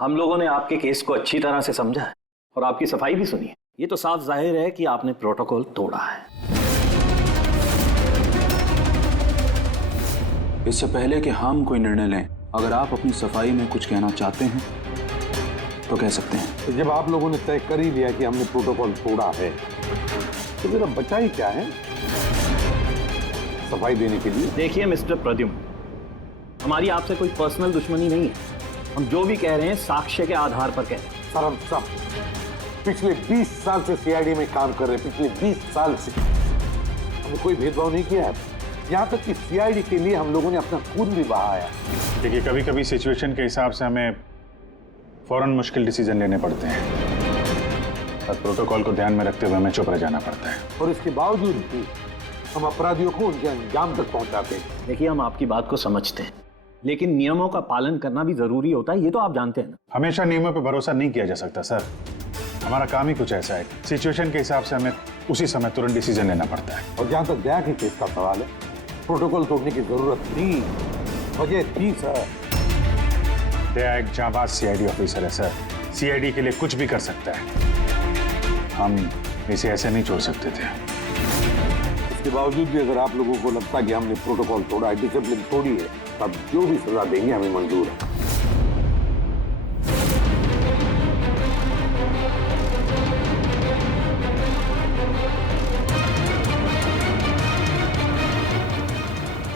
हम लोगों ने आपके केस को अच्छी तरह से समझा है और आपकी सफाई भी सुनी है। ये तो साफ जाहिर है कि आपने प्रोटोकॉल तोड़ा है। इससे पहले कि हम कोई निर्णय लें, अगर आप अपनी सफाई में कुछ कहना चाहते हैं तो कह सकते हैं। तो जब आप लोगों ने तय कर ही लिया कि हमने प्रोटोकॉल तोड़ा है तो मेरा बचा ही क्या है सफाई देने के लिए। देखिए मिस्टर प्रद्युम्न, हमारी आपसे कोई पर्सनल दुश्मनी नहीं है। हम जो भी कह रहे हैं साक्ष्य के आधार पर कह रहे हैं। सर हम सब पिछले 20 साल से सीआईडी में काम कर रहे हैं। पिछले 20 साल से हमने कोई भेदभाव नहीं किया है। यहाँ तक कि सीआईडी के लिए हम लोगों ने अपना खून भी बहाया। देखिए, कभी कभी सिचुएशन के हिसाब से हमें फौरन मुश्किल डिसीजन लेने पड़ते हैं और प्रोटोकॉल को ध्यान में रखते हुए हमें चुप रह जाना पड़ता है। और इसके बावजूद भी हम अपराधियों को उनके अंजाम तक पहुंचाते हैं। देखिए, हम आपकी बात को समझते हैं, लेकिन नियमों का पालन करना भी जरूरी होता है, ये तो आप जानते हैं ना। हमेशा नियमों पर भरोसा नहीं किया जा सकता सर। हमारा काम ही कुछ ऐसा है, सिचुएशन के हिसाब से हमें उसी समय तुरंत डिसीजन लेना पड़ता है। और जहां तक दया के केस का सवाल है, प्रोटोकॉल तोड़ने की जरूरत थी, वजह थी सर। दया एक जांबाज सीआईडी ऑफिसर है सर, सीआईडी के लिए कुछ भी कर सकता है। हम इसे ऐसे नहीं छोड़ सकते थे। इसके बावजूद भी अगर आप लोगों को लगता कि हमने प्रोटोकॉल तोड़ा है, डिसिप्लिन तोड़ी है, तब जो भी सजा देंगे हमें मंजूर है।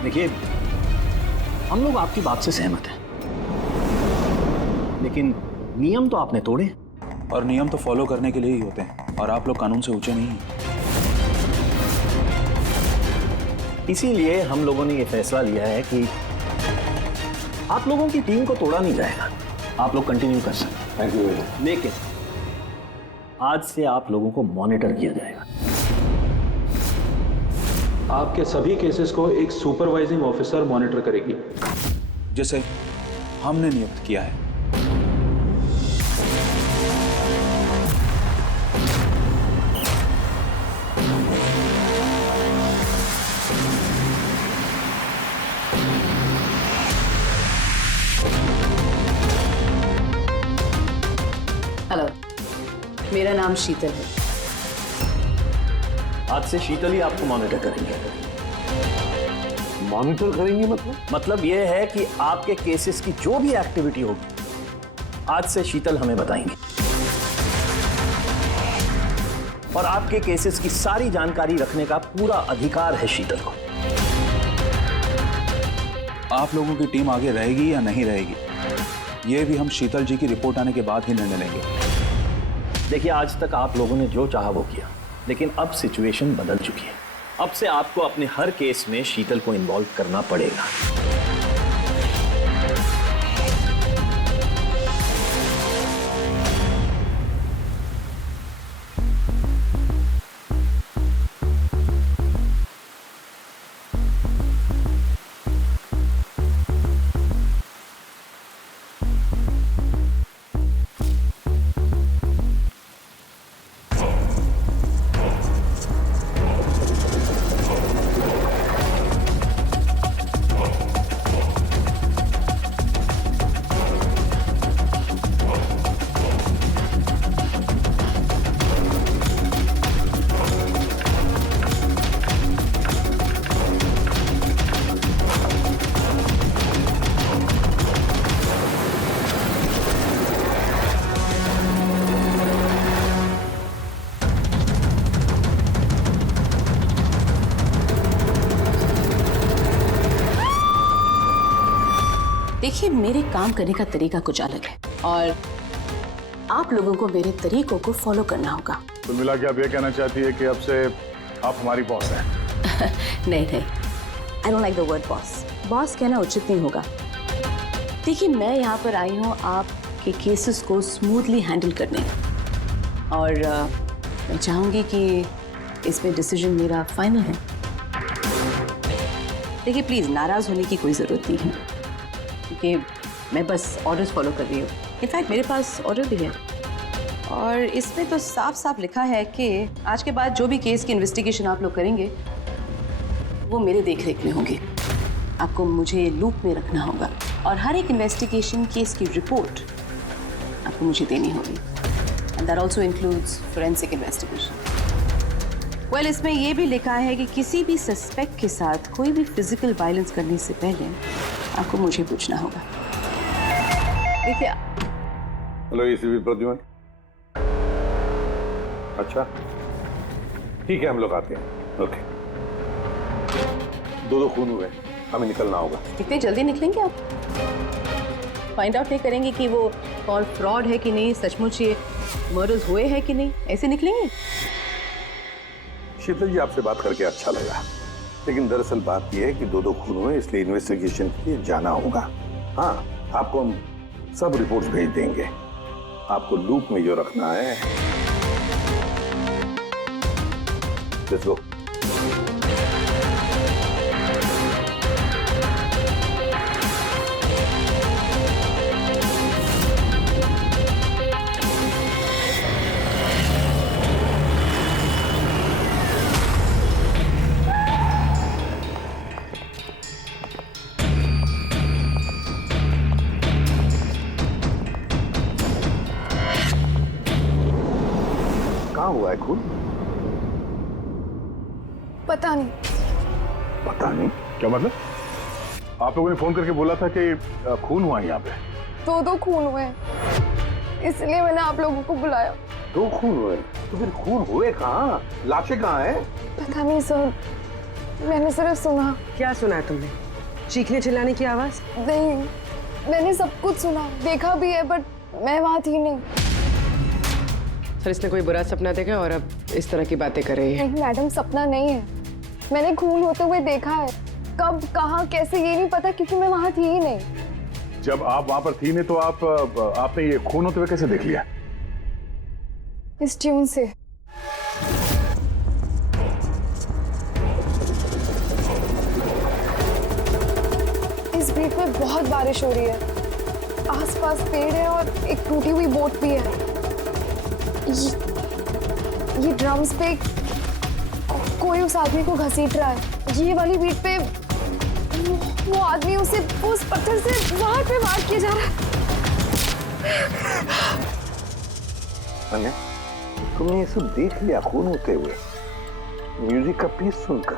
देखिए, हम लोग आपकी बात से सहमत हैं, लेकिन नियम तो आपने तोड़े। और नियम तो फॉलो करने के लिए ही होते हैं, और आप लोग कानून से ऊंचे नहीं हैं। इसीलिए हम लोगों ने ये फैसला लिया है कि आप लोगों की टीम को तोड़ा नहीं जाएगा, आप लोग कंटिन्यू कर सकते हैं। Thank you. लेकिन आज से आप लोगों को मॉनिटर किया जाएगा। आपके सभी केसेस को एक सुपरवाइजिंग ऑफिसर मॉनिटर करेगी, जैसे हमने नियुक्त किया है। हेलो, मेरा नाम शीतल है। आज से शीतल ही आपको मॉनिटर करेंगे। मॉनिटर करेंगे मतलब ये है कि आपके केसेस की जो भी एक्टिविटी होगी, आज से शीतल हमें बताएंगे, और आपके केसेस की सारी जानकारी रखने का पूरा अधिकार है शीतल को। आप लोगों की टीम आगे रहेगी या नहीं रहेगी, ये भी हम शीतल जी की रिपोर्ट आने के बाद ही निर्णय लेंगे। देखिए, आज तक आप लोगों ने जो चाहा वो किया, लेकिन अब सिचुएशन बदल चुकी है। अब से आपको अपने हर केस में शीतल को इन्वॉल्व करना पड़ेगा। देखिए, मेरे काम करने का तरीका कुछ अलग है और आप लोगों को मेरे तरीकों को फॉलो करना होगा। तो मिला के आप ये कहना चाहती है कि अब से आप हमारी बॉस हैं? नहीं, I don't like the word boss. Boss कहना उचित नहीं होगा। देखिए, मैं यहाँ पर आई हूँ आपके केसेस को स्मूथली हैंडल करने, और मैं चाहूँगी कि इसमें डिसीजन मेरा फाइनल है। देखिए, प्लीज़ नाराज़ होने की कोई ज़रूरत नहीं है, क्योंकि मैं बस ऑर्डर्स फॉलो कर रही हूँ। इनफैक्ट मेरे पास ऑर्डर भी है, और इसमें तो साफ साफ लिखा है कि आज के बाद जो भी केस की इन्वेस्टिगेशन आप लोग करेंगे वो मेरे देखरेख में होगी। आपको मुझे लूप में रखना होगा, और हर एक इन्वेस्टिगेशन केस की रिपोर्ट आपको मुझे देनी होगी। And that also includes forensic investigation. Well, इसमें यह भी लिखा है कि किसी भी सस्पेक्ट के साथ कोई भी फिजिकल वायलेंस करने से पहले आपको मुझे पूछना होगा। देखिए। Hello ACP Pradyuman. अच्छा ठीक है, हम लोग आते हैं। ओके। दो खून हुए, हमें निकलना होगा। कितने जल्दी निकलेंगे आप? फाइंड आउट नहीं करेंगे कि वो कॉल फ्रॉड है कि नहीं, सचमुच ये मर्डर्स हुए हैं कि नहीं, ऐसे निकलेंगे? शीतल जी, आपसे बात करके अच्छा लगा, लेकिन दरअसल बात यह है कि दो खून हुए, इसलिए इन्वेस्टिगेशन के लिए जाना होगा। हाँ, आपको हम सब रिपोर्ट्स भेज देंगे। आपको लूप में जो रखना है। Let's go. कहाँ हुआ है खून? पता नहीं। पता नहीं? क्या मतलब? आप लोगों ने फोन करके बोला था कि खून हुआ है यहाँ पे। दो खून हुए हैं, इसलिए मैंने आप लोगों को बुलाया। दो खून हुए? तो फिर खून हुए कहाँ? लाशें कहाँ हैं? पता नहीं सर, मैंने सिर्फ सुना। क्या सुना है तुमने? चीखने चिल्लाने की आवाज? नहीं, मैंने सब कुछ सुना, देखा भी है, बट मैं वहाँ थी नहीं। सर, इसने कोई बुरा सपना देखा और अब इस तरह की बातें कर रही है। नहीं मैडम, सपना नहीं है, मैंने खून होते हुए देखा है। कब, कहाँ, कैसे, ये नहीं पता, क्योंकि मैं वहाँ थी ही नहीं। जब आप वहां पर थी नहीं तो आपने ये खून होते हुए कैसे देख लिया? इस ट्यून से। इस बीट में बहुत बारिश हो रही है, आसपास पेड़ है और एक टूटी हुई बोट भी है। ये ड्रम्स पे कोई उस आदमी को घसीट रहा है। ये वाली बीट पे वो आदमी उस पत्थर से बाहर पे वार किया जा रहा है। अन्य, तुमने ये सब देख लिया खून होते हुए, म्यूजिक का पीस सुनकर?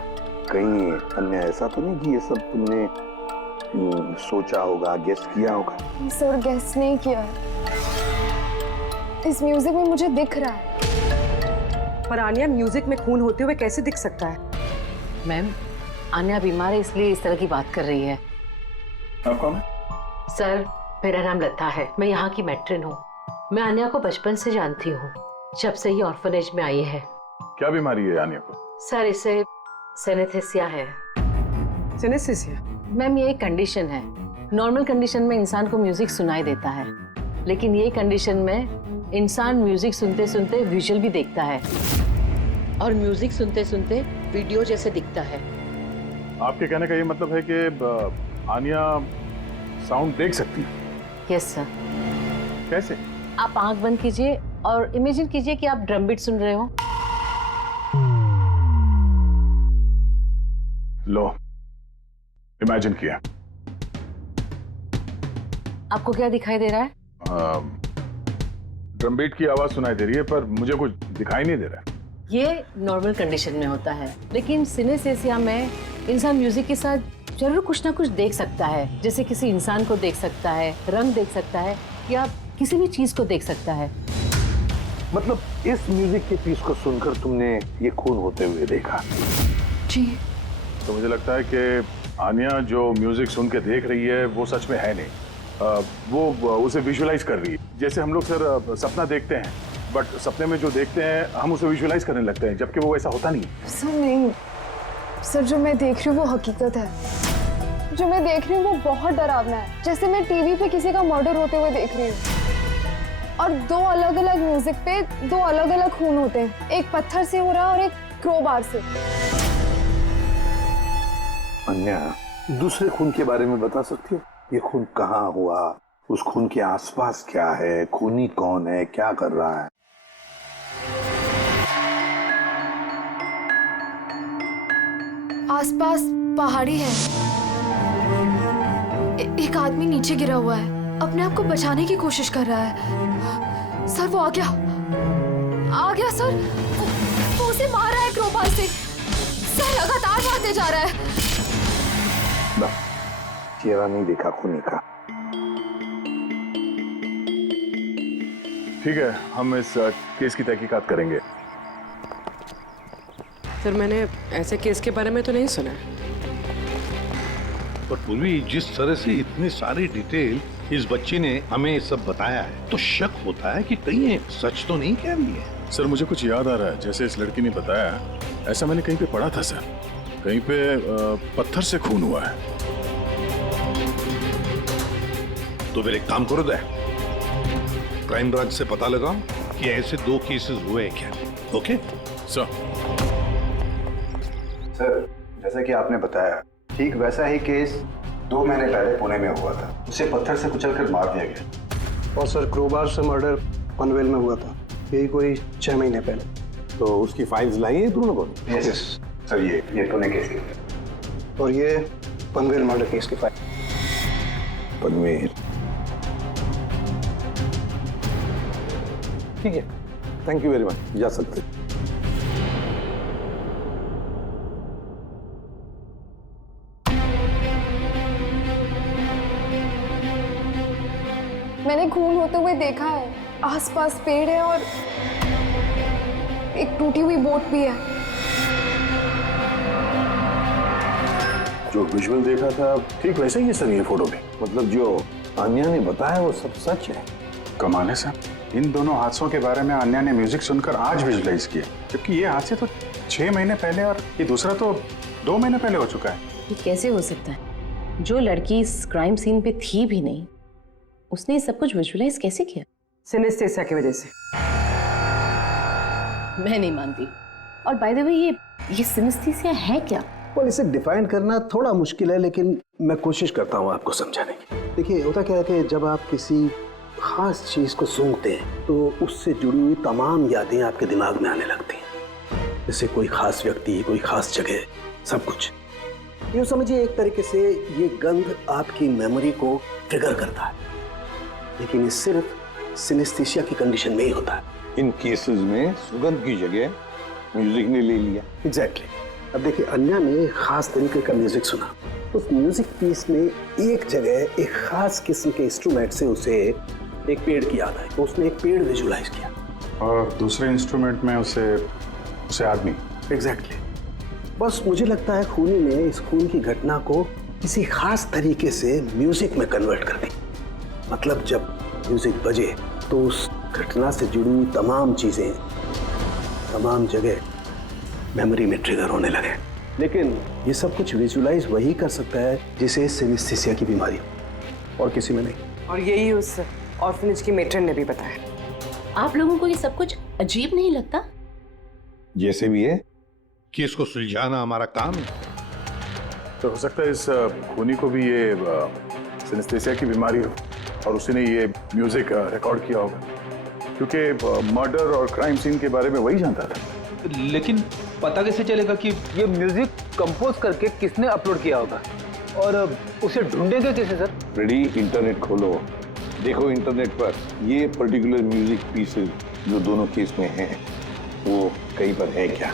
कहीं अन्य ऐसा तो नहीं कि ये सब तुमने सोचा होगा, गेस किया होगा? सर, गेस नहीं किया है, इस म्यूजिक में मुझे दिख रहा है। पर आन्या, म्यूजिक में खून होते हुए कैसे दिख सकता है? मैम, आन्या बीमार है इसलिए इस तरह की बात कर रही है। आप कौन है? सर, मेरा नाम लता है, मैं यहाँ की मैट्रिन हूँ। मैं आन्या को बचपन से जानती हूँ, जब से ही ऑर्फनेज में आई है। क्या बीमारी है आन्या को? सर, इसे सिनेस्थेसिया है। सिनेस्थेसिया? मैम, ये एक कंडीशन है। नॉर्मल कंडीशन में इंसान को म्यूजिक सुनाई देता है, लेकिन ये कंडीशन में इंसान म्यूजिक सुनते सुनते विजुअल भी देखता है और म्यूजिक सुनते सुनते वीडियो जैसे दिखता है। आपके कहने का ये मतलब है कि आन्या साउंड देख सकती है? Yes sir. कैसे? आप आंख बंद कीजिए और इमेजिन कीजिए कि आप ड्रम बीट सुन रहे हो। लो, इमेजिन किया। आपको क्या दिखाई दे रहा है? ड्रम बीट की आवाज सुनाई दे रही है, पर मुझे कुछ दिखाई नहीं दे रहा है। ये नॉर्मल कंडीशन में होता है, लेकिन सिनेस्थेसिया में इंसान म्यूजिक के साथ जरूर कुछ ना कुछ देख सकता है, जैसे किसी इंसान को देख सकता है, रंग देख सकता है, या किसी भी चीज को देख सकता है। मतलब इस म्यूजिक के पीस को सुनकर तुमने ये खून होते हुए देखा? जी। तो मुझे लगता है कि आन्या जो म्यूजिक सुन के देख रही है वो सच में है नहीं, वो उसे विजुअलाइज कर रही है। जैसे हम लोग सर सपना देखते हैं, बट सपने में जो देखते हैं हम उसे विजुअलाइज करने लगते हैं, जबकि वो ऐसा होता नहीं। सर नहीं, सर जो मैं देख रही हूँ वो हकीकत है। जो मैं देख रही हूँ वो बहुत डरावना है, जैसे मैं टीवी पे किसी का मर्डर होते हुए देख रही हूँ। और दो अलग अलग म्यूजिक पे दो अलग अलग खून होते हैं, एक पत्थर से हो रहा है और एक क्रोबार से। अन्या, दूसरे खून के बारे में बता सकती हो? ये खून कहाँ हुआ, उस खून के आसपास क्या है, खूनी कौन है, क्या कर रहा है? आसपास पहाड़ी है, एक आदमी नीचे गिरा हुआ है। अपने आप को बचाने की कोशिश कर रहा है। सर वो आ गया सर। वो उसे मार रहा है क्रोबार से। सर लगातार मारते जा रहा है। चेहरा नहीं देखा खूनी का। ठीक है, हम इस केस की तहकीकात करेंगे। सर मैंने ऐसे केस के बारे में तो नहीं सुना। पर पूर्वी जिस तरह से इतनी सारी डिटेल इस बच्ची ने हमें सब बताया है, तो शक होता है कि कहीं ये सच तो नहीं कह रही है। सर मुझे कुछ याद आ रहा है, जैसे इस लड़की ने बताया, ऐसा मैंने कहीं पे पढ़ा था सर। कहीं पे पत्थर से खून हुआ है। तो फिर एक काम करो दे, क्राइम ब्रांच से पता लगाओ कि ऐसे 2 केसेस हुए हैं क्या। Okay sir. सर जैसा कि आपने बताया, ठीक वैसा ही केस 2 महीने पहले पुणे में हुआ था। उसे पत्थर से कुचलकर मार दिया गया। और सर क्रोबार से मर्डर पनवेल में हुआ था, यही कोई 6 महीने पहले। तो उसकी फाइल्स लाई है तुम लोगों ने? यस सर, ये पुणे केस की। और ये पनवेल मर्डर केस की फाइल। पनवेल, ठीक है, थैंक यू वेरी मच, जा सकते। मैंने खून होते हुए देखा है। आसपास पेड़ है और एक टूटी हुई बोट भी है। जो विजुअल देखा था ठीक वैसे ही है सर। ये फोटो भी, मतलब जो आन्या ने बताया वो सब सच है। कमाल है सर, इन दोनों हादसों के बारे में अन्या ने म्यूजिक सुनकर आज विजुलाइज किया, जबकि ये हादसे तो 6 महीने पहले और ये दूसरा तो 2 महीने पहले हो चुका है। ये कैसे हो सकता है? जो लड़की इस क्राइम सीन पे थी भी नहीं, उसने ये सब कुछ विजुअलाइज कैसे किया? सिनेस्थेसिया की वजह से। मैं नहीं मानती। और बाय द वे ये सिनेस्थेसिया है क्या? और इसे डिफाइन करना थोड़ा मुश्किल है, लेकिन मैं कोशिश करता हूँ आपको समझाने की। देखिए होता क्या है कि जब आप किसी खास चीज को सूंघते हैं तो उससे जुड़ी हुई तमाम यादें आपके दिमाग में आने लगती हैं। जैसे कोई खास व्यक्ति, कोई खास जगह, सब कुछ। यूँ समझिए एक तरीके से ये गंध आपकी मेमोरी को ट्रिगर करता है। लेकिन ये सिर्फ सिनेस्थेसिया की कंडीशन में ही होता है। इन केसेस में सुगंध की जगह म्यूजिक ने ले लिया। एग्जैक्टली। अब देखिए अन्या ने एक खास तरीके का म्यूजिक सुना। उस म्यूजिक पीस में एक जगह एक खास किस्म के इंस्ट्रूमेंट से उसे एक पेड़ की याद आई, तो उसने एक पेड़ विजुलाइज किया। और दूसरे इंस्ट्रूमेंट में उसे आदमी। एग्जैक्टली। बस मुझे लगता है खूनी ने इस खून की घटना को किसी खास तरीके से म्यूजिक में कन्वर्ट कर दी। मतलब जब म्यूजिक बजे तो उस घटना से जुड़ी हुई तमाम चीजें, तमाम जगह मेमोरी में ट्रिगर होने लगे। लेकिन ये सब कुछ विजुलाइज वही कर सकता है जिसे सिनेस्थेसिया की बीमारी हो, और किसी में नहीं। और यही उस ऑर्फनेज की मेट्रन ने भी बताया। आप लोगों को ये सब कुछ अजीब नहीं लगता? जैसे भी है, केस को सुलझाना हमारा काम है। तो हो सकता है इस खूनी को भी ये सिनेस्थेसिया की बीमारी हो और उसी ने ये म्यूजिक रिकॉर्ड किया होगा, क्योंकि मर्डर और क्राइम सीन के बारे में वही जानता था। लेकिन पता कैसे चलेगा कि ये म्यूजिक कंपोज करके किसने अपलोड किया होगा, और उसे ढूंढेंगे कैसे सर? रेडी, इंटरनेट खोलो, देखो इंटरनेट पर ये पर्टिकुलर म्यूजिक पीसेस जो दोनों केस में हैं वो कहीं पर है क्या।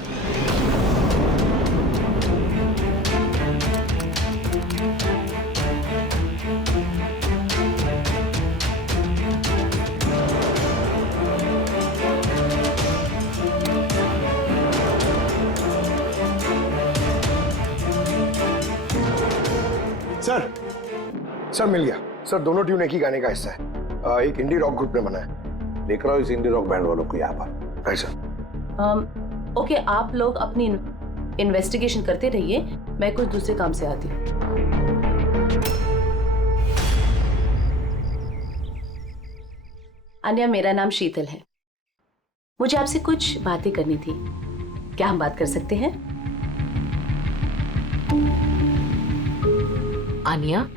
सर मिल गया सर। दोनों ट्यून एक ही गाने का हिस्सा है। एक इंडी रॉक ग्रुप ने बना है। देख रहा हूँ इस इंडी रॉक बैंड वालों को यहाँ पर। है सर। ओके, आप लोग अपनी इन्वेस्टिगेशन करते रहिए, मैं कुछ दूसरे काम से आती हूँ। अन्या, मेरा नाम शीतल है। मुझे आपसे कुछ बातें करनी थी। क्या हम बात कर सकते हैं? आन्या,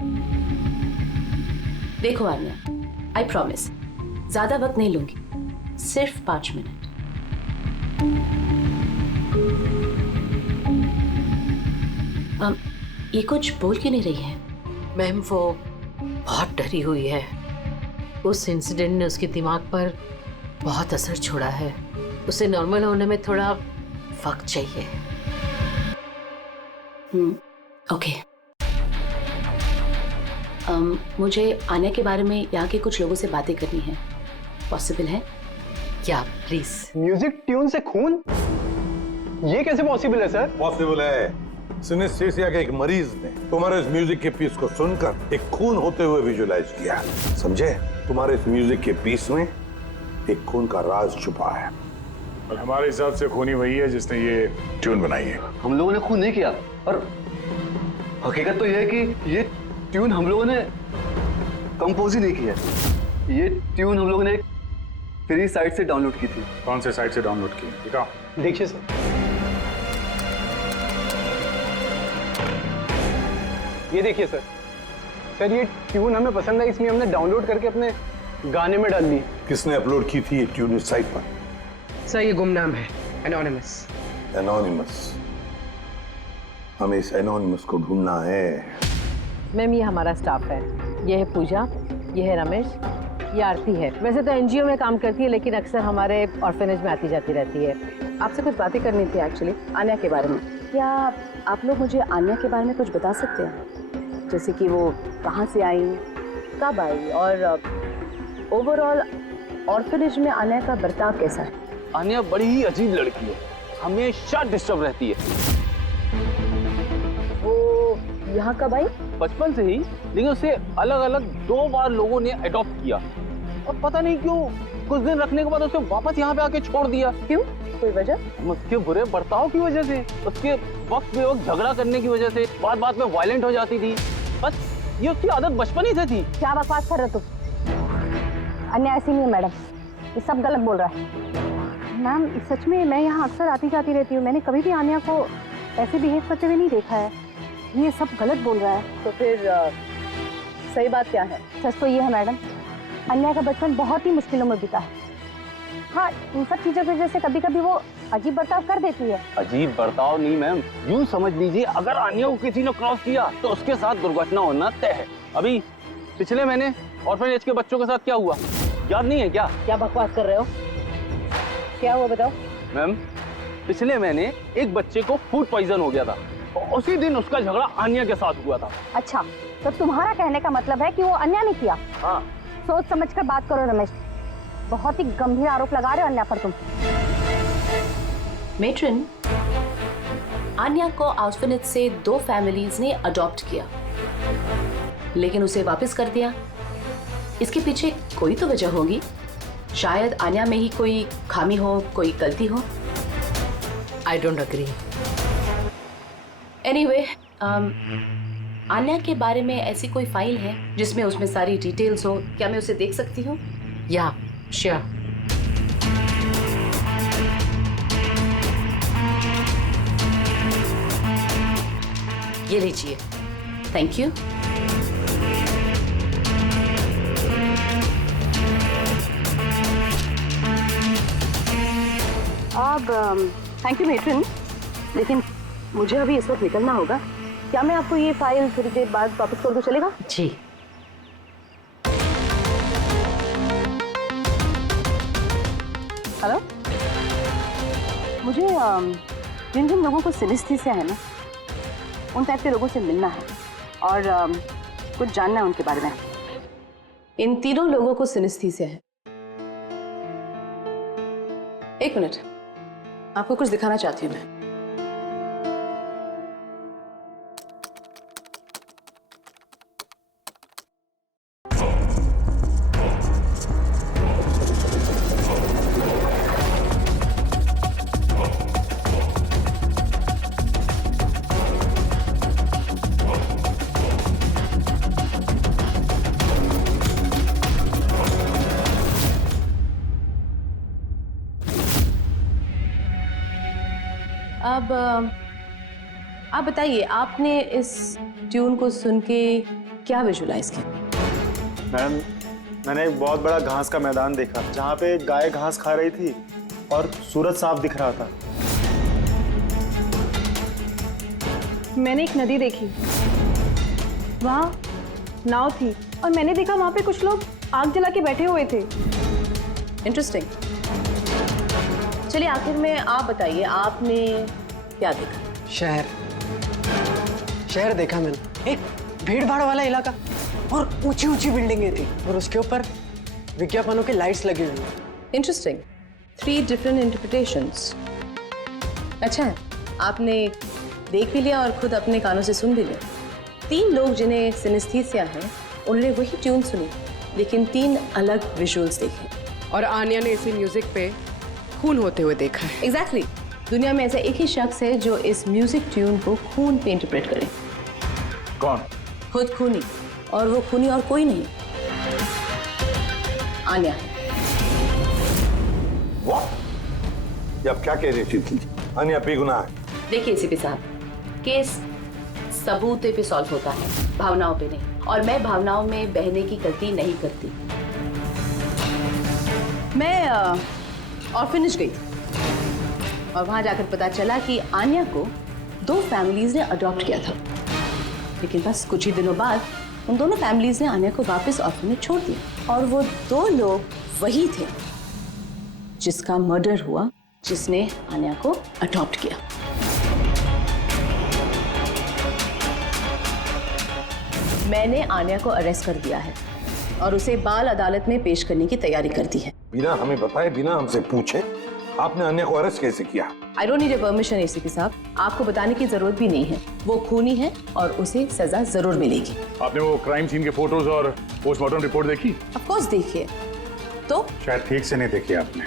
देखो आन्या, आई प्रॉमिस ज्यादा वक्त नहीं लूंगी, सिर्फ 5 मिनट। ये कुछ बोल क्यों नहीं रही है? मैम वो बहुत डरी हुई है। उस इंसिडेंट ने उसके दिमाग पर बहुत असर छोड़ा है। उसे नॉर्मल होने में थोड़ा वक्त चाहिए। ओके। मुझे आन्या के बारे में यहाँ के कुछ लोगों से बातें करनी है, पॉसिबल है? क्या प्लीज? म्यूजिक ट्यून से खून, ये कैसे पॉसिबल है सर? पॉसिबल है। सिनेस्थेसिया के एक मरीज ने तुम्हारे इस म्यूजिक के पीस को सुनकर एक खून होते हुए विजुलाइज किया। समझे? तुम्हारे इस म्यूजिक के पीस में एक खून का राज छुपा है। और हमारे हिसाब से खूनी वही है जिसने ये ट्यून बनाई है। हम लोगों ने खून नहीं किया, और हकीकत तो यह है कि ये ट्यून हम लोगों ने कंपोज ही नहीं किया। ये ट्यून हम लोगों ने एक फ्री साइट से डाउनलोड की थी। कौन से साइट से डाउनलोड की? दिखाओ। देखिए सर, ये देखिए सर। सर ये ट्यून हमें पसंद है, इसलिए हमने डाउनलोड करके अपने गाने में डाल दी। किसने अपलोड की थी ये ट्यून इस साइट पर? सर ये गुमनाम है, एनोनिमस। एनोनिमस? हमें इस एनोनिमस को ढूंढना है। मैम ये हमारा स्टाफ है। ये है पूजा, ये है रमेश, ये आरती है। वैसे तो एनजीओ में काम करती है, लेकिन अक्सर हमारे ऑर्फेनेज में आती जाती रहती है। आपसे कुछ बातें करनी थी एक्चुअली, आन्या के बारे में। क्या आप लोग मुझे आन्या के बारे में कुछ बता सकते हैं? जैसे कि वो कहाँ से आई, कब आई, और ओवरऑल ऑर्फेनेज में आन्या का बर्ताव कैसा है? आन्या बड़ी ही अजीब लड़की है, हमेशा डिस्टर्ब रहती है। वो यहाँ कब आई? बचपन से ही, लेकिन उसे अलग अलग 2 बार लोगों ने अडॉप्ट किया, और पता नहीं क्यों कुछ दिन रखने के बाद उसे वापस यहाँ पे आके छोड़ दिया। क्यों? कोई वजह? उसके बुरे बर्ताव की वजह से, उसके वक्त बेवक्त झगड़ा करने की वजह से, बात बात में वायलेंट हो जाती थी। बस ये उसकी आदत बचपन ही से थी। क्या बकवास कर रहे तुम? अन्य ऐसी नहीं है मैडम, ये सब गलत बोल रहा है। मैम सच में मैं यहाँ अक्सर आती जाती रहती हूँ, मैंने कभी भी आन्या को ऐसे बिहेव करते हुए नहीं देखा है। ये सब गलत बोल रहा है। तो फिर सही बात क्या है? सच तो ये है मैडम, अन्या का बचपन बहुत ही मुश्किलों में बीता है। हाँ, इन सब चीज़ों की वजह से कभी कभी वो अजीब बर्ताव कर देती है। अजीब बर्ताव नहीं मैम, यूं समझ लीजिए अगर आन्या को किसी ने क्रॉस किया तो उसके साथ दुर्घटना होना तय है। अभी पिछले महीने ऑर्फनेज के बच्चों के साथ क्या हुआ, याद नहीं है क्या? क्या बकवास कर रहे हो? क्या हुआ बताओ? मैम पिछले महीने एक बच्चे को फूड पॉइजन हो गया था, और उसी दिन उसका झगड़ा आन्या के साथ हुआ था। अच्छा, तो तुम्हारा कहने का मतलब है कि वो अन्या ने किया? हाँ। सोच समझ कर बात करो रमेश, बहुत ही गंभीर आरोप लगा रहे हो अन्या पर तुम। मेट्रन, आन्या को ऑर्फनेज से 2 फैमिलीज ने अडॉप्ट किया, लेकिन उसे वापस कर दिया। इसके पीछे कोई तो वजह होगी। शायद आन्या में ही कोई खामी हो, कोई गलती हो। I don't agree. Anyway, Anya के बारे में ऐसी कोई फाइल है जिसमें उसमें सारी डिटेल्स हो? क्या मैं उसे देख सकती हूँ? या श्योर। ये लीजिए। Thank you. अब थैंक यू मेट्रन, लेकिन मुझे अभी इस वक्त निकलना होगा। क्या मैं आपको ये फाइल थोड़ी देर बाद वापस कर दूं, चलेगा? जी। हेलो, मुझे जिन जिन लोगों को सिनेस्थीसिया है ना, उन टाइप के लोगों से मिलना है और कुछ जानना है उनके बारे में। इन तीनों लोगों को सिनेस्थीसिया है। एक मिनट, आपको कुछ दिखाना चाहती हूँ मैं। अब आप बताइए, आपने इस ट्यून को सुन के क्या विजुलाइज किया? मैम, मैंने एक बहुत बड़ा घास का मैदान देखा जहाँ पे गाय घास खा रही थी और सूरज साफ दिख रहा था। मैंने एक नदी देखी, वहाँ नाव थी और मैंने देखा वहाँ पे कुछ लोग आग जला के बैठे हुए थे। इंटरेस्टिंग। चलिए आखिर में आप बताइए, आपने क्या देखा? शहर देखा मैंने, एक भीड़ भाड़ वाला इलाका और ऊंची ऊंची बिल्डिंगें थी और उसके ऊपर विज्ञापनों के लाइट्स लगी हुई। इंटरेस्टिंग। 3 different interpretations. अच्छा है, आपने देख भी लिया और खुद अपने कानों से सुन भी लिया। 3 लोग जिन्हें सिनेस्थीसिया है उन्होंने वही ट्यून सुनी, लेकिन 3 अलग विजुअल्स देखे। और आन्या ने इसी म्यूजिक पे खून होते हुए देखा है। एग्जैक्टली। दुनिया में ऐसा एक ही शख्स है जो इस म्यूजिक ट्यून को खून पे इंटरप्रेट करे। कौन? खुद खूनी, और वो खूनी और कोई नहीं, आन्या। ये आप क्या कह रही थी? आन्या बेगुनाह है। देखिए एसीपी साहब, केस सबूत पे सॉल्व होता है, भावनाओं पे नहीं, और मैं भावनाओं में बहने की गलती नहीं करती। मैं ऑर्फनेज गई थी और वहां जाकर पता चला कि आन्या को 2 फैमिलीज ने अडॉप्ट किया था, लेकिन बस कुछ ही दिनों बाद उन दोनों फैमिलीज ने आन्या को वापस ऑर्फनेज छोड़ दिया। और वो 2 लोग वही थे जिसका मर्डर हुआ, जिसने आन्या को अडॉप्ट किया। मैंने आन्या को अरेस्ट कर दिया है और उसे बाल अदालत में पेश करने की तैयारी कर दी है। बिना हमें बताए, बिना हमसे पूछे आपने आन्या को अरेस्ट कैसे किया? I don't need your permission ACP साहब, आपको बताने की जरूरत भी नहीं है। वो खूनी है और उसे सजा जरूर मिलेगी। आपने वो क्राइम सीन के फोटोज और पोस्टमार्टम रिपोर्ट देखी? ऑफ कोर्स देखिए। तो शायद ठीक से नहीं देखी आपने,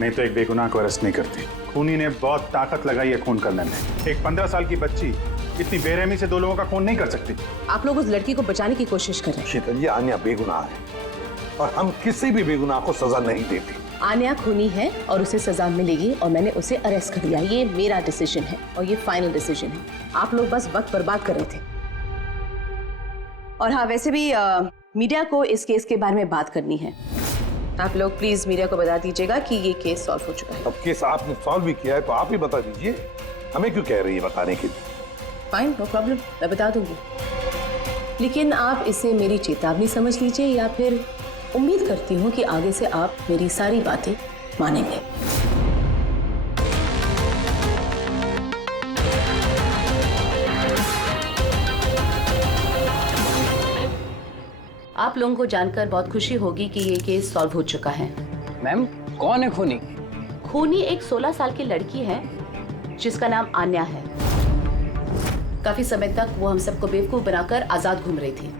नहीं तो एक बेगुनाह को अरेस्ट नहीं करती। खूनी ने बहुत ताकत लगाई है खून करने में। एक 15 साल की बच्ची इतनी बेरहमी से 2 लोगों का खून नहीं कर सकती। आप लोग उस लड़की को बचाने की कोशिश कर रहे हैं। शीतल जी, आन्या बेगुनाह है और हम किसी भी बेगुनाह को सजा नहीं देते। आन्या खूनी है और उसे सजा मिलेगी और मैंने उसे अरेस्ट कर लिया। ये मेरा डिसीजन है और ये फाइनल डिसीजन है। आप लोग बस वक्त बर्बाद कर रहे थे। और हाँ, वैसे भी मीडिया को इस केस के बारे में बात करनी है। आप लोग प्लीज मीडिया को बता दीजिएगा कि ये केस सॉल्व हो चुका है। अब केस आपने सॉल्व भी किया है तो आप ही बता दीजिए, हमें क्यों कह रही है बताने के लिए? फाइन, नो प्रॉब्लम, मैं बता दूंगी, लेकिन आप इसे मेरी चेतावनी समझ लीजिए या फिर उम्मीद करती हूँ कि आगे से आप मेरी सारी बातें मानेंगे। आप लोगों को जानकर बहुत खुशी होगी कि ये केस सॉल्व हो चुका है। मैम, कौन है खूनी? खूनी एक 16 साल की लड़की है जिसका नाम आन्या है। काफी समय तक वो हम सबको बेवकूफ बनाकर आजाद घूम रही थी,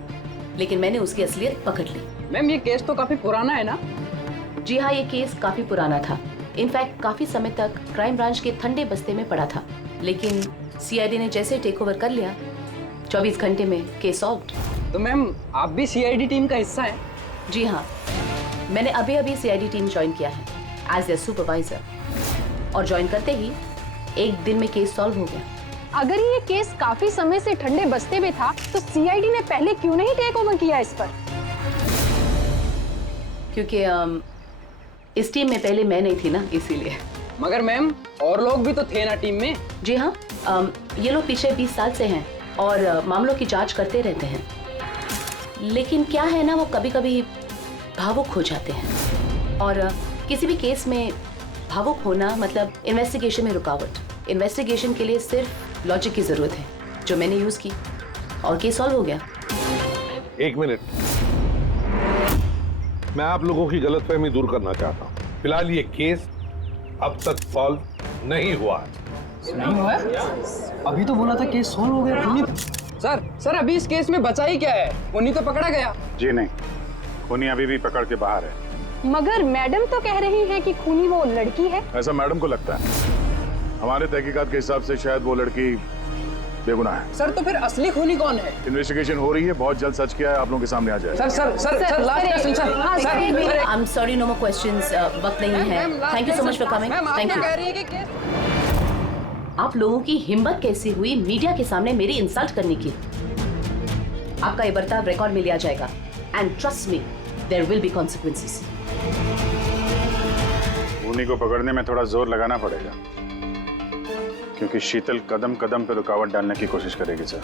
लेकिन मैंने उसकी असलियत पकड़ ली। मैम, ये केस तो काफी पुराना है ना? जी हाँ, ये केस काफी पुराना था। इनफैक्ट काफी समय तक क्राइम ब्रांच के ठंडे बस्ते में पड़ा था, लेकिन सीआईडी ने जैसे टेक ओवर कर लिया, 24 घंटे में केस सॉल्व्ड। तो मैम, आप भी सीआईडी टीम का हिस्सा हैं? जी हाँ, मैंने अभी सीआईडी टीम ज्वाइन किया है एज ए सुपरवाइजर, और ज्वाइन करते ही एक दिन में केस सॉल्व हो गया। अगर ये केस काफी समय से ठंडे बस्ते में था तो सीआईडी ने पहले क्यों नहीं टेक ओवर किया इस पर? क्योंकि इस टीम में पहले मैं नहीं थी ना, इसीलिए। मगर मैम, और लोग भी तो थे ना टीम में? जी हाँ, ये लोग पिछले 20 साल से हैं और मामलों की जांच करते रहते हैं, लेकिन क्या है ना, वो कभी कभी भावुक हो जाते हैं। और किसी भी केस में भावुक होना मतलब इन्वेस्टिगेशन में रुकावट। इन्वेस्टिगेशन के लिए सिर्फ लॉजिक की जरूरत है, जो मैंने यूज की और केस सॉल्व हो गया। एक मिनट, मैं आप लोगों की गलतफहमी दूर करना चाहता हूँ। फिलहाल ये केस अब तक सॉल्व नहीं हुआ है। नहीं हुआ है? अभी तो बोला था केस सॉल्व हो गया। खूनी सर, अभी इस केस में बचा ही क्या है? खूनी तो पकड़ा गया। जी नहीं, खूनी अभी भी पकड़ के बाहर है। मगर मैडम तो कह रही है कि खूनी वो लड़की है। ऐसा मैडम को लगता है। हमारे तहकीकात के हिसाब से शायद वो लड़की बेगुनाह है। सर, तो फिर असली खूनी कौन है? इन्वेस्टिगेशन हो रही है, बहुत जल्द सच क्या है आप लोगों के सामने आ जाएगा। Sir, last question sir. I am sorry, no more questions, वक्त नहीं है। Thank you so much for coming. Thank you. आप लोगों की हिम्मत कैसी हुई मीडिया के सामने मेरी इंसल्ट करने की? आपका ये बर्ताव रिकॉर्ड में लिया जाएगा, and trust me, there will be consequences. खूनी को पकड़ने में थोड़ा जोर लगाना पड़ेगा, क्योंकि शीतल कदम कदम पे रुकावट डालने की कोशिश करेगी सर।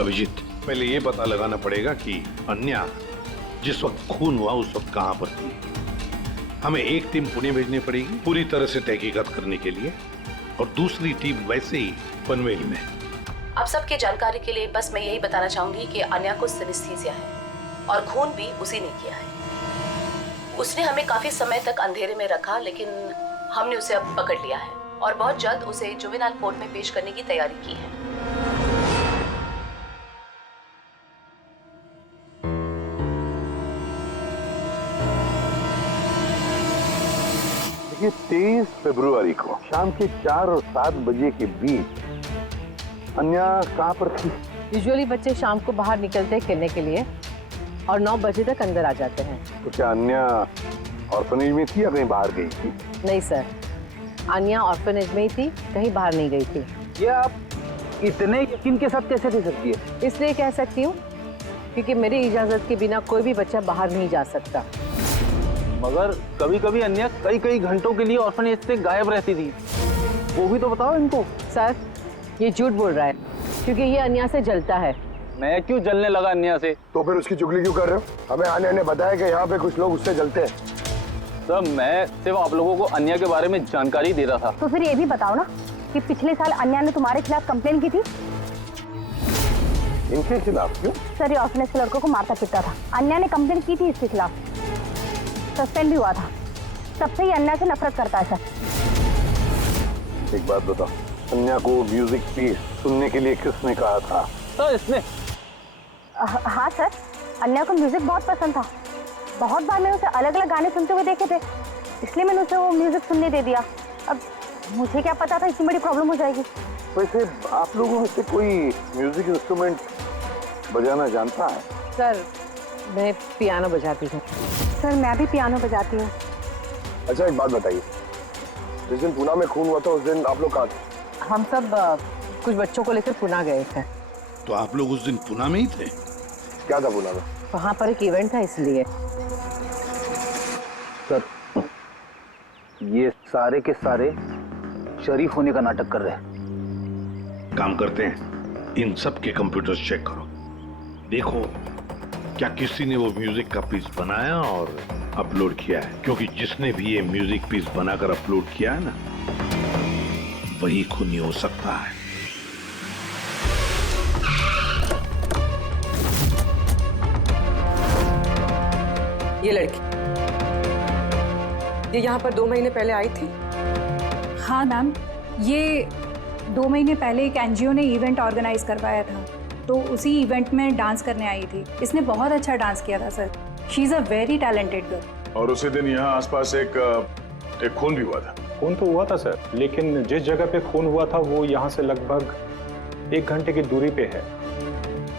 अभिजीत, पहले ये पता लगाना पड़ेगा कि अन्या जिस वक्त खून हुआ उस वक्त कहां पर थी? हमें एक टीम पुणे भेजनी पड़ेगी पूरी तरह से तहकीकात करने के लिए, और दूसरी टीम वैसे ही पनवेल में। आप सबकी जानकारी के लिए बस मैं यही बताना चाहूंगी कि अन्या को सिनेस्थीसिया है और खून भी उसी ने किया है। उसने हमें काफी समय तक अंधेरे में रखा, लेकिन हमने उसे अब पकड़ लिया है और बहुत जल्द उसे जुवेनाइल कोर्ट में पेश करने की तैयारी की है। देखिए 23 फरवरी को शाम के 4 और 7 बजे के बीच अन्या कहाँ पर थी? यूजुअली बच्चे शाम को बाहर निकलते हैं खेलने के लिए और 9 बजे तक अंदर आ जाते हैं। तो क्या अन्या ऑर्फनेज में थी या कहीं बाहर गई थी? नहीं सर, अन्या ऑर्फनेज में ही थी, कहीं बाहर नहीं गई थी। ये आप इतने यकीन के साथ कैसे कह सकती है? इसलिए कह सकती हूँ क्योंकि मेरी इजाजत के बिना कोई भी बच्चा बाहर नहीं जा सकता। मगर कभी कभी अन्या कई घंटों के लिए ऑर्फनेज से गायब रहती थी, वो भी तो बताओ इनको। सर ये झूठ बोल रहा है क्योंकि ये अन्या से जलता है। मैं क्यों जलने लगा अन्या से? तो फिर उसकी चुगली क्यों कर रहे हो? हमें अन्या ने बताया कि यहाँ पे कुछ लोग उससे जलते हैं। सर मैं सिर्फ आप लोगों को अन्या के बारे में जानकारी दे रहा था। तो फिर ये भी बताओ ना कि पिछले साल अन्या ने तुम्हारे खिलाफ कंप्लेन की थी। इनके खिलाफ क्यों? सर ये ऑर्फनेज के लड़कों को मारता पीटता था, अन्या ने कंप्लेन की थी इसके खिलाफ, सस्पेंड भी हुआ था। तब से ही अन्या से नफरत करता है सर। एक बात बताओ, अन्या को म्यूजिक पीस सुनने के लिए किसने कहा था? सर इसने। हाँ सर, अन्या को म्यूजिक बहुत पसंद था। बहुत बार मैंने उसे अलग अलग गाने सुनते हुए देखे थे, इसलिए मैंने उसे वो म्यूजिक सुनने दे दिया। अब मुझे क्या पता था इतनी बड़ी प्रॉब्लम हो जाएगी। वैसे आप लोगों में से कोई म्यूजिक इंस्ट्रूमेंट बजाना जानता है? सर मैं पियानो बजाती हूँ। सर मैं भी पियानो बजाती हूँ। अच्छा एक बात बताइए, जिस दिन पुणे में खून हुआ था उस दिन आप लोग कहाँ थे? हम सब कुछ बच्चों को लेकर पुणे गए थे। तो आप लोग उस दिन पुणे में ही थे? क्या था पुणे में? वहाँ पर एक इवेंट था इसलिए। सर ये सारे के सारे शरीफ होने का नाटक कर रहे हैं। काम करते हैं, इन सब के कंप्यूटर्स चेक करो, देखो क्या किसी ने वो म्यूजिक का पीस बनाया और अपलोड किया है, क्योंकि जिसने भी ये म्यूजिक पीस बनाकर अपलोड किया है ना, वही खूनी हो सकता है। ये लड़की ये यहाँ पर 2 महीने पहले आई थी। हाँ मैम, ये 2 महीने पहले एक एनजीओ ने इवेंट ऑर्गेनाइज करवाया था, तो उसी इवेंट में डांस करने आई थी। इसने बहुत अच्छा डांस किया था sir. She is a very talented girl. और उसी दिन यहाँ आसपास एक खून भी हुआ था। खून तो हुआ था सर, लेकिन जिस जगह पे खून हुआ था वो यहाँ से लगभग 1 घंटे की दूरी पे है।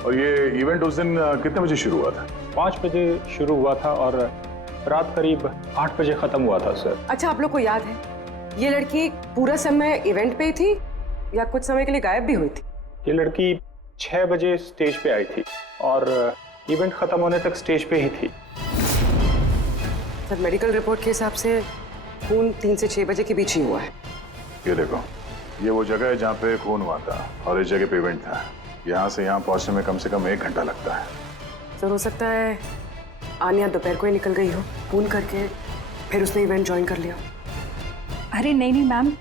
और ये इवेंट उस दिन कितने बजे शुरू हुआ था? 5 बजे शुरू हुआ था और रात करीब 8 बजे खत्म हुआ था सर। अच्छा आप लोग को याद है ये लड़की पूरा समय इवेंट पे ही थी या कुछ समय के लिए गायब भी हुई थी? ये लड़की 6 बजे स्टेज पे आई थी और इवेंट खत्म होने तक स्टेज पे ही थी। सर मेडिकल रिपोर्ट के हिसाब से खून 3 से 6 बजे के बीच ही हुआ है। ये देखो, ये वो जगह है जहाँ पे खून हुआ था और इस जगह पे इवेंट था। यहाँ से यहाँ पहुँचने में कम से कम 1 घंटा लगता है। सर हो सकता है आनिया दोपहर को ही निकल गई हो, खून करके फिर उसने इवेंट ज्वाइन कर लिया। अरे नहीं मैम,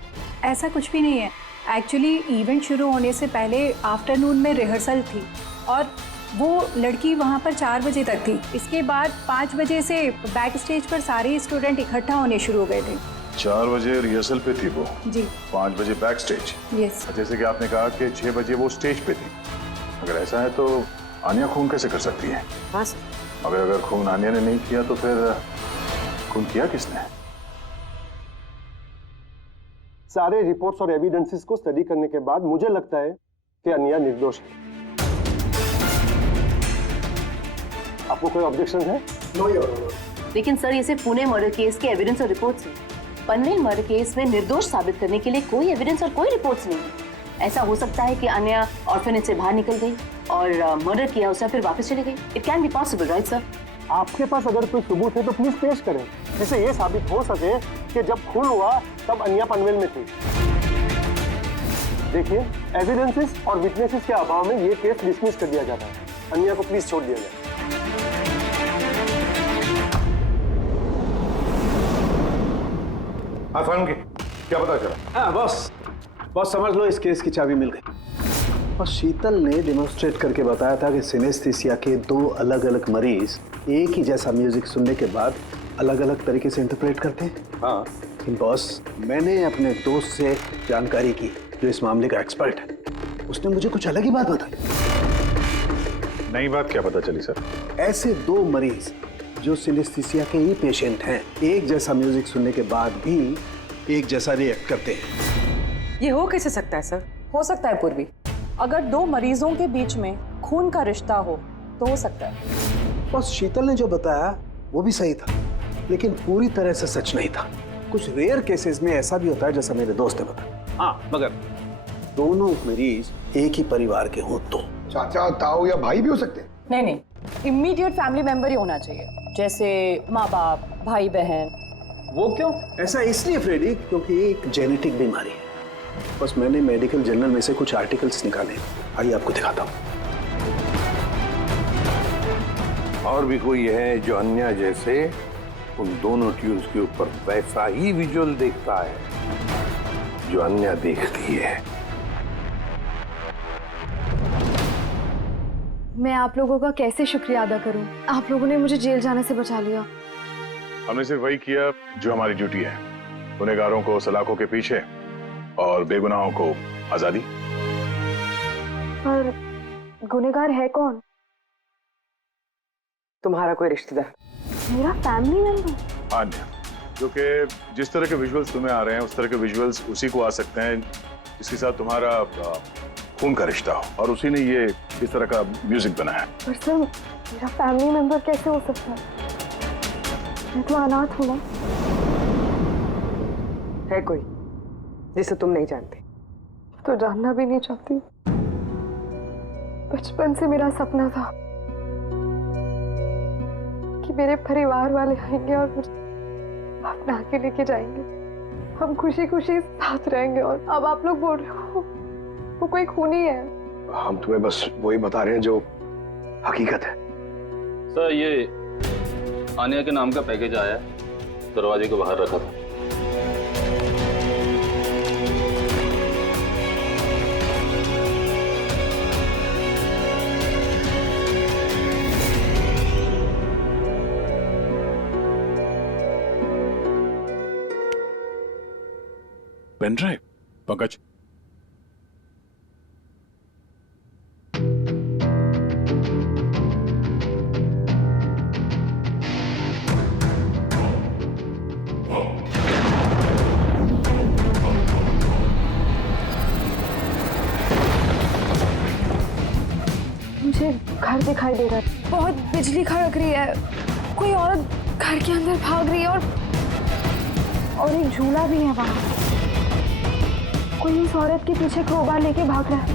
ऐसा कुछ भी नहीं है। एक्चुअली इवेंट शुरू होने से पहले आफ्टरनून में रिहर्सल थी और वो लड़की वहाँ पर 4 बजे तक थी। इसके बाद 5 बजे से बैक स्टेज पर सारे स्टूडेंट इकट्ठा होने शुरू हो गए थे। 4 बजे रिहर्सल पे थी वो जी। 5 बजे बैक स्टेज। यस। जैसे कि आपने कहा कि 6 बजे वो स्टेज पे थी। अगर ऐसा है तो आनिया खून कैसे कर सकती है? हाँ सर। अगर खून आनिया ने नहीं किया तो फिर खून किया किसने? सारे रिपोर्ट्स और एविडेंसेस को स्टडी करने के बाद मुझे लगता है कि अन्या निर्दोष है। आपको कोई ऑब्जेक्शन है? No your honour. लेकिन सर ये सिर्फ पुणे मर्डर केस के एविडेंस और रिपोर्ट्स हैं। पनवेल मर्डर केस में निर्दोष साबित करने के लिए कोई एविडेंस और कोई रिपोर्ट्स नहीं है। ऐसा हो सकता है कि अन्या ऑर्फनेज से बाहर निकल गई और मर्डर किया उसने फिर वापस चली गई। It can be possible, right sir? आपके पास अगर कोई सबूत है तो प्लीज पेश करें, जिससे ये साबित हो सके कि जब खून हुआ तब अन्या पनवेल में थी। देखिए, एविडेंसेस और विटनेसेस के अभाव में ये केस डिसमिस कर दिया जाता है। अन्या को प्लीज छोड़ दिया जाए। आसान के क्या पता चला? हाँ बॉस, बॉस समझ लो इस केस की चाबी मिल गई। और शीतल ने डेमोन्स्ट्रेट करके बताया था कि सिनेस्थीसिया के 2 अलग अलग मरीज एक ही जैसा म्यूजिक सुनने के बाद अलग अलग तरीके से इंटरप्रेट करते हैं। हाँ लेकिन बॉस, मैंने अपने दोस्त से जानकारी की जो इस मामले का एक्सपर्ट है, उसने मुझे कुछ अलग ही बात बताई। नई बात क्या पता चली सर? ऐसे 2 मरीज जो सिनेस्थीसिया के ही पेशेंट हैं, एक जैसा म्यूजिक सुनने के बाद भी एक जैसा रिएक्ट करते हैं। ये हो कैसे सकता है सर? हो सकता है पूर्वी, अगर 2 मरीजों के बीच में खून का रिश्ता हो तो हो सकता है। बस शीतल ने जो बताया वो भी सही था, लेकिन पूरी तरह से सच नहीं था। कुछ रेयर केसेस में ऐसा भी होता है जैसा मेरे दोस्त ने बताया। हाँ, मगर दोनों मरीज एक ही परिवार के हों तो। चाचा, ताऊ या भाई भी हो सकते हैं? नहीं, इमीडिएट फैमिली मेंबर ही होना चाहिए, जैसे माँ बाप, भाई बहन। वो क्यों? ऐसा इसलिए फ्रेडी क्योंकि एक जेनेटिक बीमारी है। बस मैंने मेडिकल जर्नल में से कुछ आर्टिकल्स निकाले, आइए आपको दिखाता हूँ। और भी कोई है जो अन्या जैसे उन दोनों ट्यून्स के ऊपर वैसा ही विजुअल देखता है जो अन्या देखती है? मैं आप लोगों का कैसे शुक्रिया अदा करूं? आप लोगों ने मुझे जेल जाने से बचा लिया। हमने सिर्फ वही किया जो हमारी ड्यूटी है, गुनहगारों को सलाखों के पीछे और बेगुनाहों को आजादी। पर गुनहगार है कौन? तुम्हारा कोई रिश्तेदार। मेरा फैमिली मेंबर? अन्य, जो कि जिस तरह के विजुअल्स तुम्हें आ रहे हैं उस तरह के विजुअल्स उसी को आ सकते हैं जिसके साथ तुम्हारा खून का रिश्ता हो, और उसी ने ये इस तरह का म्यूजिक बनाया। पर सर, मेरा फैमिली मेंबर कैसे हो सकता है? मैं तो अनाथ हूँ ना। है कोई जिसे तुम नहीं जानते? तो जानना भी नहीं चाहती। बचपन से मेरा सपना था कि मेरे परिवार वाले आएंगे और मुझे अपना के लेके जाएंगे, हम खुशी खुशी साथ रहेंगे। और अब आप लोग बोल रहे हो वो कोई खूनी है। हम तुम्हें बस वही बता रहे हैं जो हकीकत है। सर, ये आनिया के नाम का पैकेज आया, दरवाजे के बाहर रखा था। Pen drive? पंकज, मुझे घर दिखाई दे रहा है, बहुत बिजली खड़क रही है, कोई औरत घर के अंदर भाग रही है और एक झूला भी है वहां। कोई उस औरत के पीछे क्रोबार लेके भाग रहा है।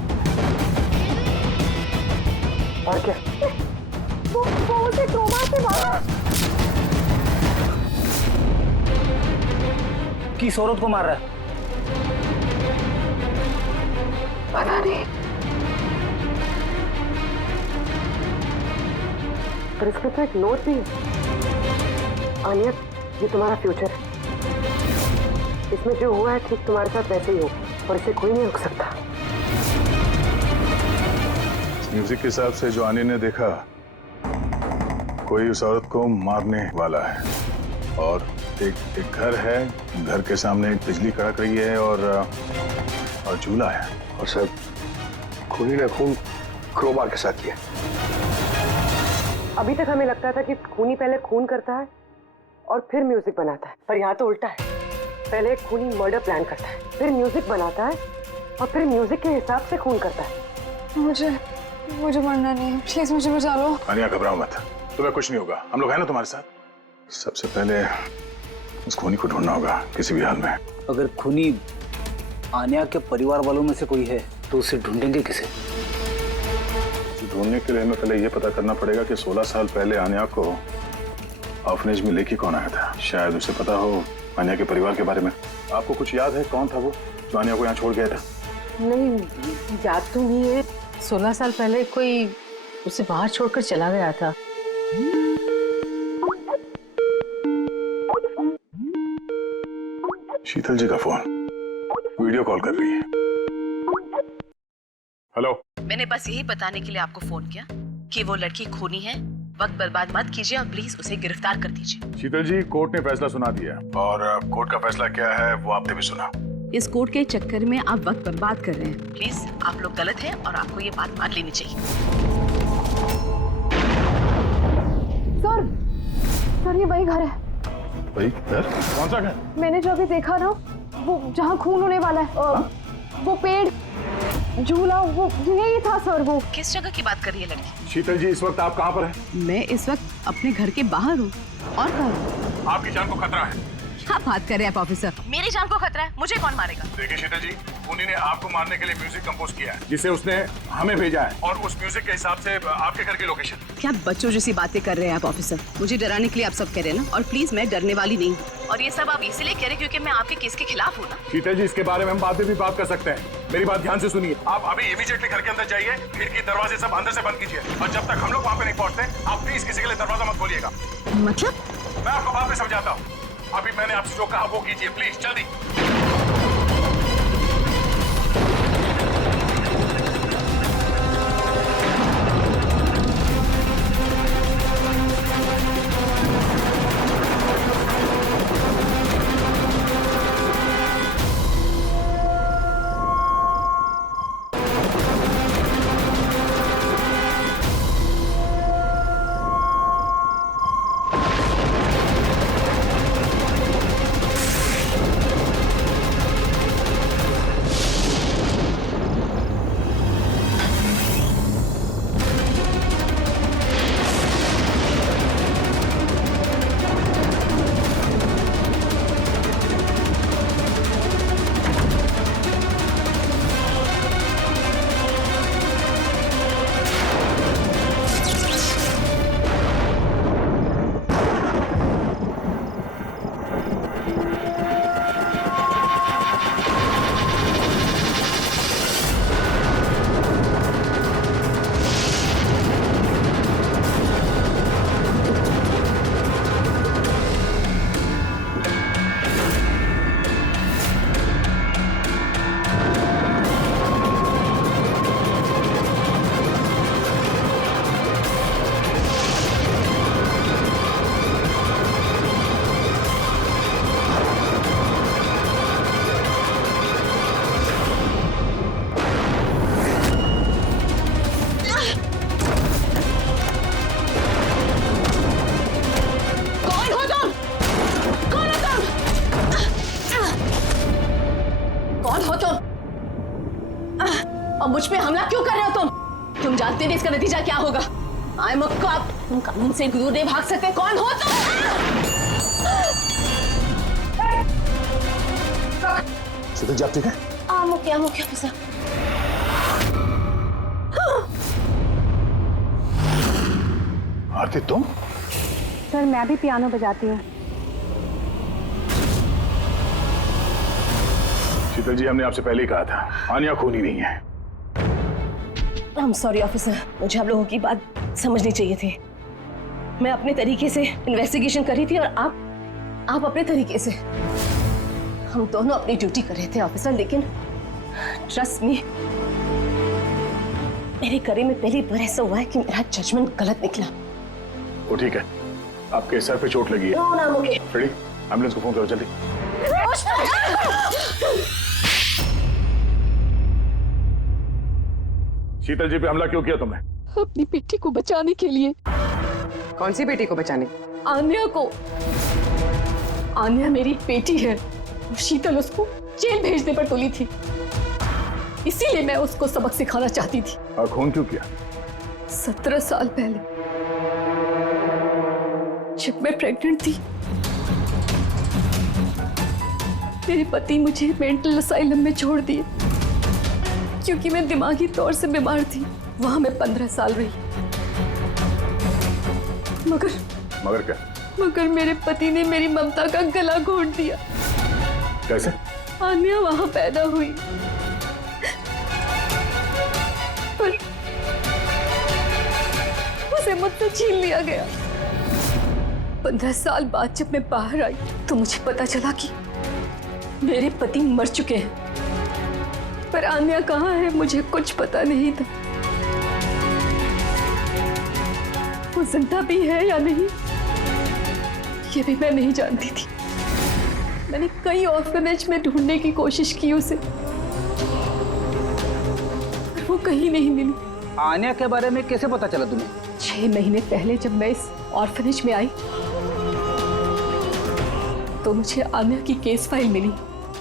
और क्या? वो उसे क्रोबार से मारा। किस औरत को मार रहा है? पता नहीं। पर इसके तो एक नोट भी है। आनिया, ये तुम्हारा फ्यूचर है। इसमें जो हुआ है ठीक तुम्हारे साथ वैसे ही हो, और इसे कोई नहीं रोक सकता। म्यूजिक के हिसाब से जो आने ने देखा, कोई उस औरत को मारने वाला है, और एक घर है, घर के सामने एक बिजली कड़क रही है और झूला है। और सर, खूनी ने खून क्रोबार के साथ किया। अभी तक हमें लगता था कि खूनी पहले खून करता है और फिर म्यूजिक बनाता है, पर यहाँ तो उल्टा है। पहले खूनी मर्डर प्लान करता है, फिर म्यूजिक बनाता है और फिर म्यूजिक के हिसाब से खून करता है। मुझे मरना नहीं है, प्लीज मुझे बचा लो। आनिया, घबराओ मत, तुम्हें कुछ नहीं होगा, हम लोग हैं ना तुम्हारे साथ। सबसे पहले उस खूनी को ढूंढना होगा किसी भी हाल में। अगर खूनी आनिया के परिवार वालों में से कोई है तो उसे ढूंढेंगे किसे? ढूंढने के लिए हमें पहले ये पता करना पड़ेगा कि 16 साल पहले आनिया को ऑर्फनेज में लेके कौन आया था। शायद उसे पता हो आनिया के परिवार के बारे में। आपको कुछ याद है कौन था वो जो आनिया को यहाँ छोड़ गया था? नहीं, याद तो नहीं है। 16 साल पहले कोई उसे बाहर छोड़कर चला गया था। She शीतल जी का फोन, वीडियो कॉल कर रही है। हेलो। मैंने बस यही बताने के लिए आपको फोन किया कि वो लड़की खूनी है। वक्त बर्बाद मत कीजिए और प्लीज उसे गिरफ्तार कर दीजिए। शीतल जी, कोर्ट ने फैसला सुना दिया और कोर्ट का फैसला क्या है वो आपने भी सुना। इस कोर्ट के चक्कर में आप वक्त बर्बाद कर रहे हैं। प्लीज आप लोग गलत हैं और आपको ये बात मान लेनी चाहिए। सर ये वही घर है। भाई घर? कौन सा घर? मैंने जो अभी देखा ना, वो जहाँ खून होने वाला है, वो पेड़, झूला, वो यही था सर। वो किस जगह की बात कर रही है लड़की? शीतल जी, इस वक्त आप कहाँ पर हैं? मैं इस वक्त अपने घर के बाहर हूँ। और कहाँ? आपकी जान को खतरा है। क्या बात कर रहे हैं आप ऑफिसर? मेरी जान को खतरा है? मुझे कौन मारेगा? देखिए शीतल जी, खूनी ने आपको मारने के लिए म्यूजिक कंपोज किया है, जिसे उसने हमें भेजा है, और उस म्यूजिक के हिसाब से आपके घर की लोकेशन। क्या बच्चों जैसी बातें कर रहे हैं आप ऑफिसर? मुझे डराने के लिए आप सब कह रहे हैं ना? और प्लीज मैं डरने वाली नहीं हूँ। और ये सब आप इसीलिए कह रहे हैं क्योंकि मैं आपके केस के खिलाफ हूँ ना? शीतल जी, इसके बारे में हम बाद में भी बात कर सकते हैं। मेरी बात ध्यान से सुनिए। आप अभी इमीडिएटली घर के अंदर जाइए, खिड़की दरवाजे सब अंदर से बंद कीजिए, और जब तक हम लोग वहाँ पे नहीं पहुँचते आप प्लीज किसी के लिए दरवाजा मत खोलिएगा। मतलब? मैं आपको बाद में समझाता हूँ। अभी मैंने आपसे जो कहा वो कीजिए प्लीज, जल्दी। मुझ पे हमला क्यों कर रहे हो तुम? तुम जानते नहीं इसका नतीजा क्या होगा। I am a cop. तुम कानून से दूर नहीं भाग सकते। कौन हो तुम? शीतल जी, आप ठीक है? आम ओके ऑफिसर। आरती, तुम? सर मैं भी पियानो बजाती हूँ। शीतल जी, हमने आपसे पहले ही कहा था, आन्या खूनी नहीं है। आई एम सॉरी ऑफिसर, मुझे आप लोगों की बात समझनी चाहिए थी। मैं अपने तरीके से इन्वेस्टिगेशन कर रही थी और आप अपने तरीके से। हम दोनों अपनी ड्यूटी कर रहे थे ऑफिसर, लेकिन ट्रस्ट मी, मेरे करियर में पहली बार ऐसा हुआ है कि मेरा जजमेंट गलत निकला। वो ठीक है, आपके सर पे चोट लगी है। नो ना, ओके। रेडी? एम्बुलेंस को फोन करो जल्दी। शीतल जी पे हमला क्यों किया तुमने? अपनी बेटी को बचाने के लिए। कौन सी बेटी को बचाने? आन्या को। आन्या मेरी बेटी है। शीतल उसको जेल भेजने पर तुली थी, इसीलिए मैं उसको सबक सिखाना चाहती थी। और खून क्यों किया? 17 साल पहले जब मैं प्रेग्नेंट थी, मेरे पति मुझे मेंटल असाइलम में छोड़ दिए क्योंकि मैं दिमागी तौर से बीमार थी। वहां मैं 15 साल रही। मगर क्या? मगर मेरे पति ने मेरी ममता का गला घोंट दिया। कैसे? आन्या वहां पैदा हुई, पर उसे मुझसे छीन लिया गया। 15 साल बाद जब मैं बाहर आई तो मुझे पता चला कि मेरे पति मर चुके हैं, पर आन्या कहाँ है मुझे कुछ पता नहीं था। वो जिंदा भी है या नहीं ये भी मैं नहीं जानती थी। मैंने कई ऑर्फनेज में ढूंढने की कोशिश की उसे, पर वो कहीं नहीं मिली। आन्या के बारे में कैसे पता चला तुम्हें? 6 महीने पहले जब मैं इस ऑर्फनेज में आई तो मुझे आन्या की केस फाइल मिली।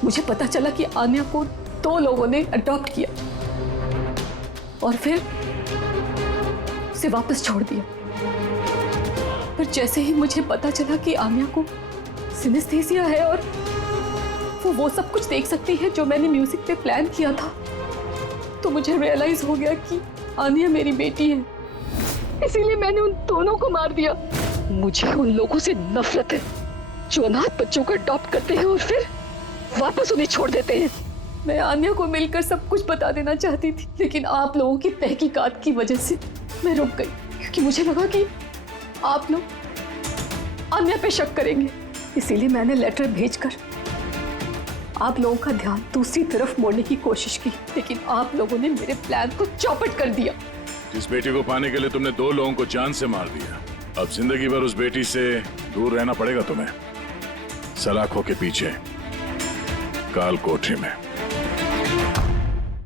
मुझे पता चला कि आन्या को 2 लोगों ने अडॉप्ट किया और फिर उसे वापस छोड़ दिया। पर जैसे ही मुझे पता चला कि आन्या को सिनेस्थेसिया है और वो सब कुछ देख सकती है जो मैंने म्यूजिक पे प्लान किया था, तो मुझे रियलाइज हो गया कि आन्या मेरी बेटी है। इसीलिए मैंने उन दोनों को मार दिया। मुझे उन लोगों से नफरत है जो अनाथ बच्चों को अडॉप्ट करते हैं और फिर वापस उन्हें छोड़ देते हैं। मैं आन्या को मिलकर सब कुछ बता देना चाहती थी, लेकिन आप लोगों की तहकीकात की वजह से मैं रुक गई, क्योंकि मुझे लगा कि आप लोग आन्या पे शक करेंगे। इसीलिए मैंने लेटर भेजकर आप लोगों का ध्यान दूसरी तरफ मोड़ने की कोशिश की, लेकिन आप लोगों ने मेरे प्लान को चौपट कर दिया। जिस बेटी को पाने के लिए तुमने 2 लोगों को जान से मार दिया, अब जिंदगी भर उस बेटी से दूर रहना पड़ेगा तुम्हें, सलाखों के पीछे, काल कोठरी में।